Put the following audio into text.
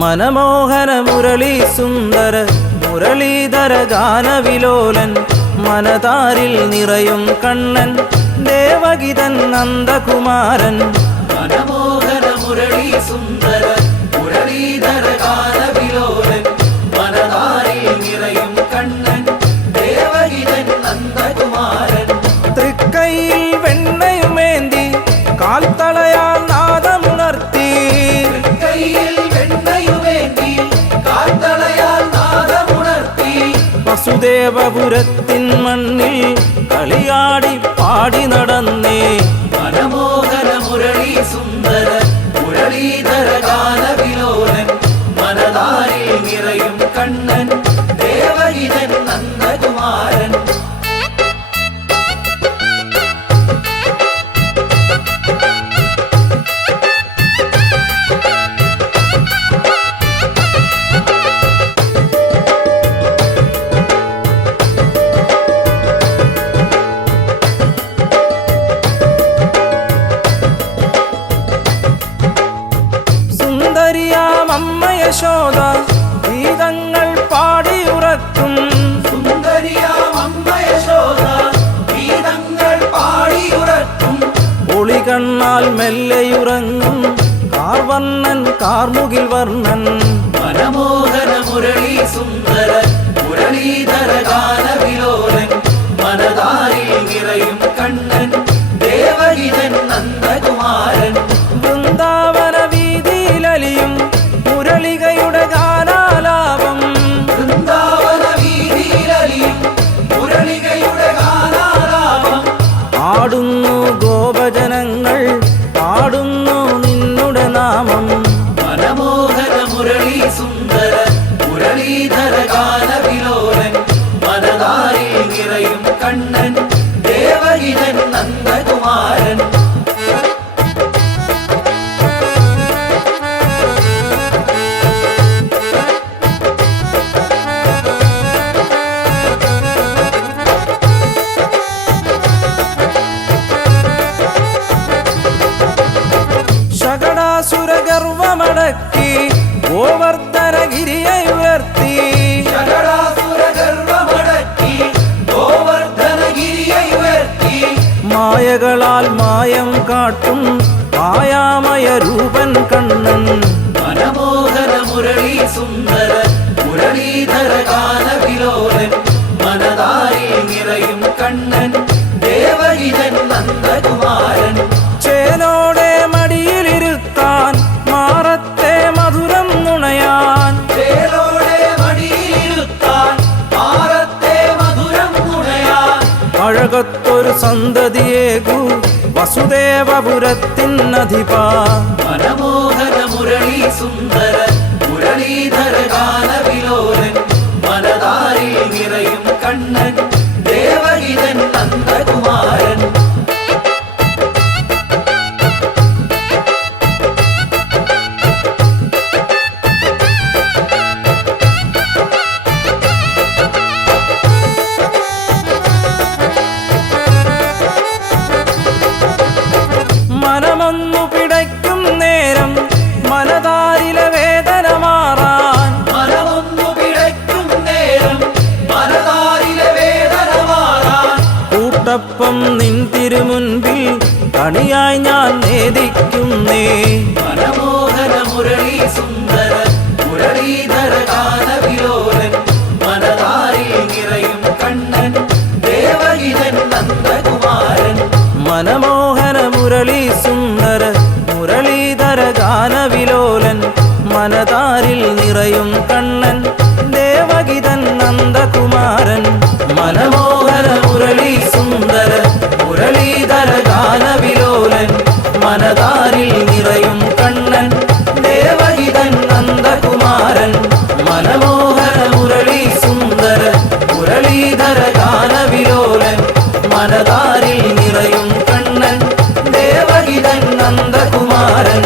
മനമോഹന മുരളി സുന്ദര മുരളീധര ഗാനവിലോലൻ മനതാരിൽ നിറയും കണ്ണൻ ദേവഗിതൻ നന്ദകുമാരൻ. മനമോഹന മുരളി സുന്ദര മുരളീധര ഗാനവിലോലൻ മനതാരിൽ നിറയും കണ്ണൻ ദേവഗിതൻ നന്ദകുമാരൻ. തൃക്കൈയിൽ വെണ്ണയുമേന്തി കാൽത്തളയാൽ നാദമുണർത്തി വസുദേവപുരത്തിൻ മണ്ണിൽ കളിയാടി പാടി നടന്നേ. മനമോഹന മുരളി സുന്ദര മുരളീധര ഗാനവിലോലൻ മനതാരിൽ നിറയും കണ്ണൻ ദേവഗിതൻ നന്ദകുമാരൻ. അമ്മ യശോദ ഗീതങ്ങൾ പാടിയുറക്കും. സുന്ദരിയാമമ്മ യശോദ ഗീതങ്ങൾ പാടിയുറക്കും. ഒളികണ്ണാൽ മെല്ലെയുറങ്ങും കാർവർണ്ണൻ കാർമുകിൽ വർണ്ണൻ. മനമോഹന മുരളി സുന്ദര മുരളീധര ഗാനവിലോലൻ മനതാരിൽ നിറയും കണ്ണൻ ദേവഗിതൻ നന്ദകുമാരൻ. വൃന്ദാവന വീതിയിലലിയും മുരളികയുടെ ഗാനാലാപം. വൃന്ദാവന വീതിയിലലിയും മുരളികയുടെ ഗാനാലാപം. ആടുന്നു ഗോപജനങ്ങൾ പാടുന്നു നിന്നുടെ നാമം. മനമോഹന മുരളി സുന്ദര മുരളീധര ഗാനവിലോലൻ മനതാരിൽ നിറയും കണ്ണൻ ദേവഗിതൻ നന്ദകുമാരൻ. ശകടാസുരഗർവമടക്കി ഗോവർദ്ധനഗിരിയെ ഉയർത്തി. ശകടാസുരഗർവമടക്കി ഗോവർദ്ധനഗിരിയെ ഉയർത്തി. മായകളാൽ മായം കാട്ടും മായാമയ രൂപൻ കണ്ണൻ. മനമോഹന മുരളി സുന്ദര മുരളീധര ഗാനവിലോലൻ മനതാരിൽ നിറയും കണ്ണൻ ദേവഗിതൻ നന്ദകുമാരൻ. ചേലോടെ മടിയിലിരുത്താൻ മാറത്തെ മധുരം നുണയാൻ. ചേലോടെ മടിയിലിരുത്താൻ മാറത്തെ മധുരം നുണയാൻ. അഴകത്തൊരു സന്തതിയേകു വസുദേവപുരത്തിൻ അധിപാ. മനമോഹന മുരളി സുന്ദര മുരളീധര ഗാനവിലോലൻ മനതാരിൽ നിറയും കണ്ണൻ ദേവഗിതൻ നന്ദകുമാരൻ. മനമൊന്നു പിടയ്ക്കും നേരം മനതാരിലെ വേദന മാറാൻ. മനമൊന്നു പിടയ്ക്കും നേരം മനതാരിലെ വേദന മാറാൻ. കൂട്ടപ്പം നിൻ തിരുമുൻപിൽ കണിയായി ഞാൻ നേദിക്കുന്നേ. മനമോഹന മുരളി സുന്ദര മുരളീധര ഗാനവിലോലൻ മനതാരിൽ നിറയും കണ്ണൻ ദേവഗിതൻ നന്ദകുമാരൻ. മനമോഹന മുരളി സുന്ദര മുരളീധര ഗാനവിലോലൻ മനതാരിൽ നിറയും കണ്ണൻ ദേവഗിതൻ നന്ദകുമാരൻ. മനമോഹന മുരളി സുന്ദര മുരളീധര ഗാനവിലോലൻ മനതാരിൽ നിറയും കണ്ണൻ ദേവഗിതൻ നന്ദകുമാരൻ. മനമോഹന മുരളി സുന്ദര മുരളീധര ഗാനവിലോലൻ മനതാരിൽ നിറയും കണ്ണൻ ദേവഗിതൻ നന്ദകുമാരൻ.